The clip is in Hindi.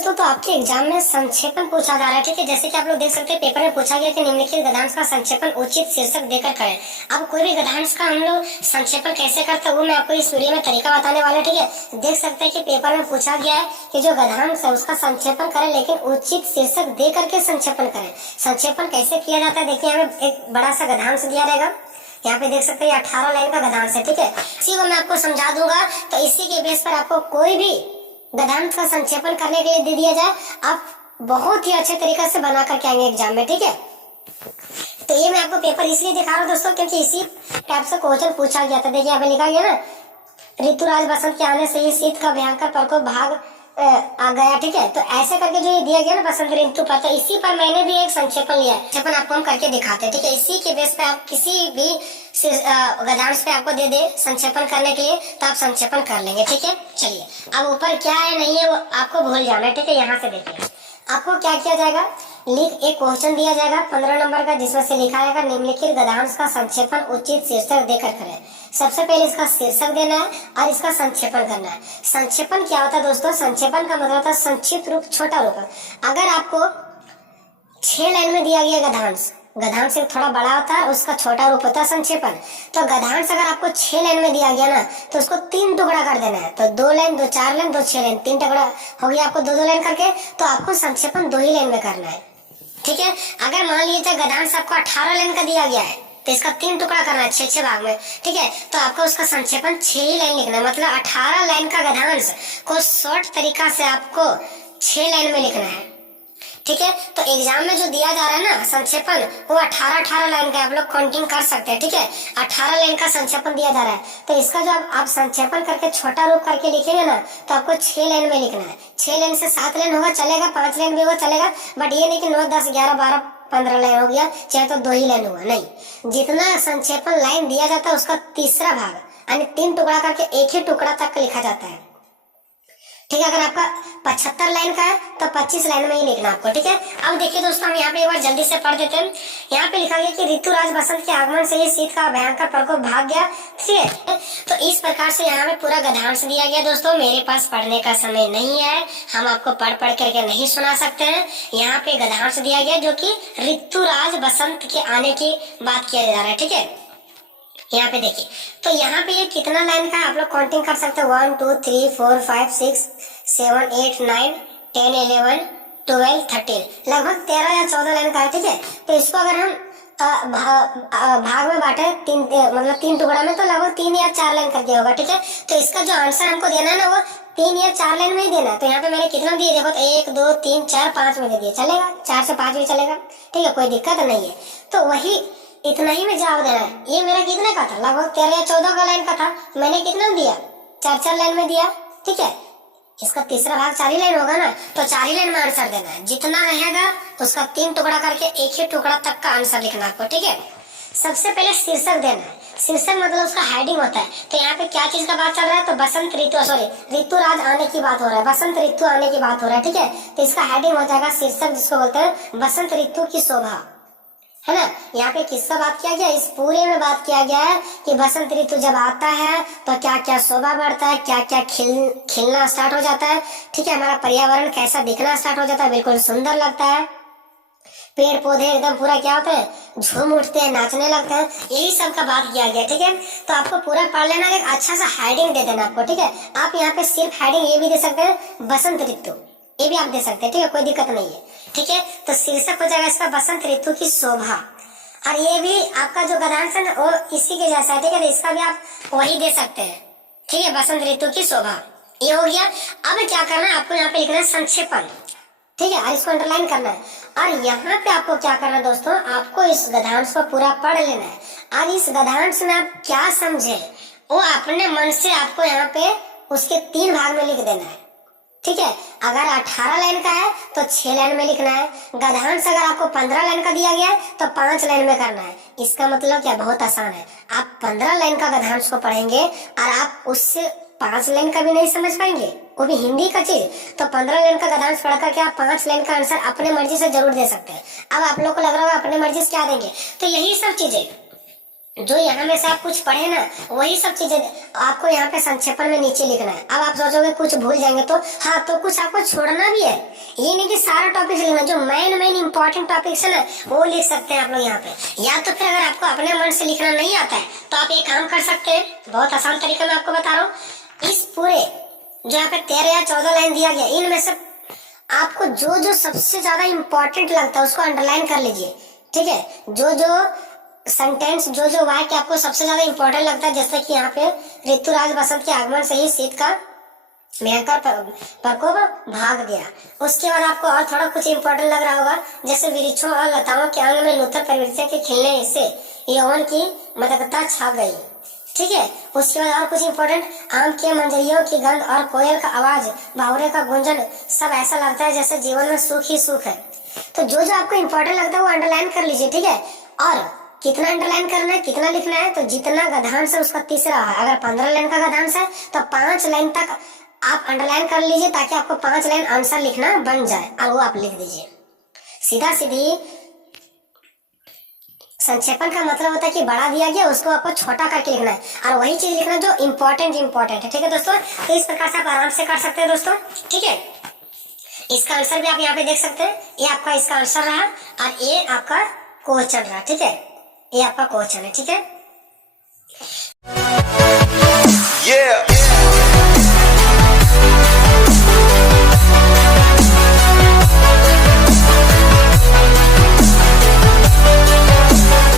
दोस्तों, तो आपके एग्जाम में संक्षेपण पूछा जा रहा है। ठीक है, जैसे कि आप लोग देख सकते हैं पेपर में पूछा गया कि निम्नलिखित गद्यांश का संक्षेपण उचित शीर्षक देकर करें। अब कोई भी गद्यांश का हम लोग संक्षेपण कैसे करते हैं वो मैं आपको इस वीडियो में तरीका बताने वाला। ठीक है, देख सकते हैं कि पेपर में पूछा गया है कि जो गद्यांश है उसका संक्षेपण करें, लेकिन उचित शीर्षक दे करके संक्षेपण करें। संक्षेपण कैसे किया जाता है, देखिए हमें एक बड़ा सा गद्यांश दिया रहेगा। यहाँ पे देख सकते हैं 18 लाइन का गद्यांश है। ठीक है, इसी को मैं आपको समझा दूंगा, तो इसी के बेस पर आपको कोई भी गद्यांश का संक्षेपण करने के लिए दे दिया जाए, आप बहुत ही अच्छे तरीके से बना करके आएंगे एग्जाम में। ठीक है, तो ये मैं आपको पेपर इसलिए दिखा रहा हूँ दोस्तों क्योंकि इसी टाइप से क्वेश्चन पूछा गया था। देखिए यहाँ पे लिखा गया ना, ऋतुराज बसंत के आने से ही शीत का भयंकर प्रकोप भाग आ गया। ठीक है, तो ऐसे करके जो ये दिया गया ना बसंत ऋतु पर, तो इसी पर मैंने भी एक संक्षेपण लिया है। संक्षेपण आपको हम करके दिखाते हैं। ठीक है, इसी के बेस पे आप किसी भी गद्यांश पे आपको दे दे संक्षेपण करने के लिए, तो आप संक्षेपण कर लेंगे। ठीक है, चलिए अब ऊपर क्या है नहीं है वो आपको भूल जाना है। ठीक है, यहाँ से देखिए आपको क्या किया जाएगा, एक क्वेश्चन दिया जाएगा 15 नंबर का, जिसमें से लिखा रहेगा निम्नलिखित गद्यांश का संक्षेपण उचित शीर्षक देकर करें। सबसे पहले इसका शीर्षक देना है और इसका संक्षेपण करना है। संक्षेपण क्या होता है दोस्तों, संक्षेपण का मतलब होता है संक्षिप्त रूप, छोटा रूप। अगर आपको 6 लाइन में दिया गया गद्यांश, गद्यांश से थोड़ा बड़ा होता है, उसका छोटा रूप होता है संक्षेपण। तो गद्यांश अगर आपको 6 लाइन में दिया गया ना, तो उसको 3 टुकड़ा कर देना है। तो 2 लाइन, 2 4 लाइन, 2 6 लाइन, 3 टुकड़ा हो गया आपको 2 2 लाइन करके। तो आपको संक्षेपण 2 ही लाइन में करना है। ठीक है, अगर मान लीजिए गद्यांश आपको 18 लाइन का दिया गया है, तो इसका 3 टुकड़ा करना है 6 भाग में। ठीक है, तो आपको उसका संक्षेपण 6 ही लाइन लिखना है। मतलब 18 लाइन का गद्यांश को शॉर्ट तरीका से आपको 6 लाइन में लिखना है। ठीक है, तो एग्जाम में जो दिया जा रहा है ना संक्षेपण, वो 18 लाइन का आप लोग काउंटिंग कर सकते हैं। ठीक है, 18 लाइन का संक्षेपण दिया जा रहा है, तो इसका जो आप संक्षेपण करके छोटा रूप करके लिखेंगे ना, तो आपको 6 लाइन में लिखना है। 6 लाइन से 7 लाइन होगा चलेगा, 5 लाइन भी होगा चलेगा, बट ये नहीं कि 9 10 11 12 15 लाइन हो गया, चाहे तो 2 ही लाइन हुआ, नहीं। जितना संक्षेपण लाइन दिया जाता है उसका तीसरा भाग यानी 3 टुकड़ा करके 1 ही टुकड़ा तक लिखा जाता है। ठीक है, अगर आपका 75 लाइन का है तो 25 लाइन में ही लिखना आपको। ठीक है, अब देखिए दोस्तों, हम यहाँ पे एक बार जल्दी से पढ़ देते हैं। यहाँ पे लिखा गया कि ऋतुराज बसंत के आगमन से ही शीत का भयंकर प्रकोप भाग गया। ठीक है, तो इस प्रकार से यहाँ पे पूरा गद्यांश दिया गया। दोस्तों मेरे पास पढ़ने का समय नहीं है, हम आपको पढ़ करके नहीं सुना सकते हैं। यहाँ पे गद्यांश दिया गया जो की ऋतुराज बसंत के आने की बात किया जा रहा है। ठीक है, यहाँ पे देखिए, तो यहाँ पे ये कितना लाइन का आप लोग काउंटिंग कर सकते हैं, 1 2 3 4 5 6 7 8 9 10 11 12 13, लगभग 13 या 14 लाइन का है। ठीक है, तो इसको अगर हम भाग में बांटे मतलब 3 टुकड़ा में, तो लगभग 3 या 4 लाइन करके होगा। ठीक है, तो इसका जो आंसर हमको देना है ना, वो 3 या 4 लाइन में ही देना है। तो यहाँ पे मैंने कितना दिए देखो, तो 1 2 3 4 5 में दे दिए, चलेगा, 4 से 5 भी चलेगा। ठीक है, कोई दिक्कत नहीं है। तो वही इतना ही में जवाब देना है। ये मेरा कितने का था, लगभग 13 या 14 का लाइन का था, मैंने कितना दिया, 4 लाइन में दिया। ठीक है, इसका तीसरा भाग 4 ही लाइन होगा ना, तो 4 ही लाइन में आंसर देना है। जितना रहेगा उसका 3 टुकड़ा करके 1 ही टुकड़ा तक का आंसर लिखना आपको। ठीक है, सबसे पहले शीर्षक देना है। शीर्षक मतलब उसका हेडिंग होता है। तो यहाँ पे क्या चीज का बात चल रहा है, तो बसंत ऋतु, सॉरी ऋतुराज आने की बात हो रहा है, बसंत ऋतु आने की बात हो रहा है। ठीक है, तो इसका हेडिंग हो जाएगा शीर्षक, जिसको बोलते हैं बसंत ऋतु की शोभा, है ना। यहाँ पे किसका बात किया गया, इस पूरे में बात किया गया है कि बसंत ऋतु जब आता है तो क्या क्या शोभा बढ़ता है, क्या क्या खिलना स्टार्ट हो जाता है। ठीक है, हमारा पर्यावरण कैसा दिखना स्टार्ट हो जाता है, बिल्कुल सुंदर लगता है, पेड़ पौधे एकदम पूरा क्या होते हैं, झूम उठते हैं, नाचने लगते हैं, यही सब का बात किया गया। ठीक है, तो आपको पूरा पढ़ लेना, एक अच्छा सा हेडिंग दे देना आपको। ठीक है, आप यहाँ पे सिर्फ हेडिंग ये भी दे सकते हैं बसंत ऋतु, ये भी आप दे सकते हैं। ठीक है, कोई दिक्कत नहीं है। ठीक है, तो शीर्षक हो जाएगा इसका बसंत ऋतु की शोभा, और ये भी आपका जो गद्यांश है ना वो इसी के जैसा है। ठीक है, तो इसका भी आप वही दे सकते हैं। ठीक है, बसंत ऋतु की शोभा, ये हो गया। अब क्या करना है, आपको यहाँ पे लिखना है संक्षेपण। ठीक है, और इसको अंडरलाइन करना है, और यहाँ पे आपको क्या करना है दोस्तों, आपको इस गद्यांश को पूरा पढ़ लेना है, और इस गद्यांश में आप क्या समझे वो अपने मन से आपको यहाँ पे उसके 3 भाग में लिख देना है। ठीक है, अगर 18 लाइन का है तो 6 लाइन में लिखना है। गद्यांश अगर आपको 15 लाइन का दिया गया है तो 5 लाइन में करना है। इसका मतलब क्या, बहुत आसान है। आप 15 लाइन का गद्यांश को पढ़ेंगे और आप उससे 5 लाइन का भी नहीं समझ पाएंगे, वो भी हिंदी का चीज, तो 15 लाइन का गद्यांश पढ़ करके आप 5 लाइन का आंसर अपने मर्जी से जरूर दे सकते हैं। अब आप लोग को लग रहा होगा अपने मर्जी से क्या देंगे, तो यही सब चीजें जो यहाँ में से आप कुछ पढ़े ना, वही सब चीजें आपको यहाँ पे संक्षेपण में नीचे लिखना है। अब आप सोचोगे कुछ भूल जाएंगे तो हाँ, तो कुछ आपको छोड़ना भी है। ये नहीं कि सारा टॉपिक लिखना, जो मेन इंपॉर्टेंट टॉपिक्स है ना वो लिख सकते हैं आप लोग यहाँ पे। या तो फिर अगर आपको अपने मन से लिखना नहीं आता है तो आप एक काम कर सकते हैं, बहुत आसान तरीका मैं आपको बता रहा हूँ। इस पूरे जो यहाँ पे 13 या 14 लाइन दिया गया, इनमें से आपको जो जो सबसे ज्यादा इंपॉर्टेंट लगता है उसको अंडरलाइन कर लीजिए, ठीक है। जो सेंटेंस, जो वाक्य आपको सबसे ज्यादा इंपॉर्टेंट लगता है, जैसे कि यहाँ पे ऋतुराज बसंत के आगमन से ही शीत का भयंकर प्रकोप भाग गया। उसके बाद आपको और थोड़ा कुछ इंपॉर्टेंट लग रहा होगा, जैसे वृक्षों और लताओं के अंग में नूतन प्रवृत्तियों के खिलने से यौवन की मदकता छा गई, ठीक है। उसके बाद और कुछ इंपॉर्टेंट, आम के मंजरियों की गंध और कोयल का आवाज, भावरे का गुंजन, सब ऐसा लगता है जैसे जीवन में सुख ही सुख है। तो जो आपको इंपॉर्टेंट लगता है वो अंडरलाइन कर लीजिए, ठीक है। और कितना अंडरलाइन करना है, कितना लिखना है, तो जितना गद्यांश है उसका तीसरा है। अगर 15 लाइन का गद्यांश है तो 5 लाइन तक आप अंडरलाइन कर लीजिए, ताकि आपको 5 लाइन आंसर लिखना बन जाए, और वो आप लिख दीजिए। सीधा सीधी संक्षेपण का मतलब होता है कि बड़ा दिया गया उसको आपको छोटा करके लिखना है, और वही चीज लिखना जो इम्पोर्टेंट है, ठीक है दोस्तों। तो इस प्रकार से आप आराम से कर सकते हैं दोस्तों, ठीक है। इसका आंसर भी आप यहाँ पे देख सकते हैं, ये आपका इसका आंसर रहा और ये आपका क्वेश्चन रहा, ठीक है। ये आपका क्वेश्चन है, ठीक है।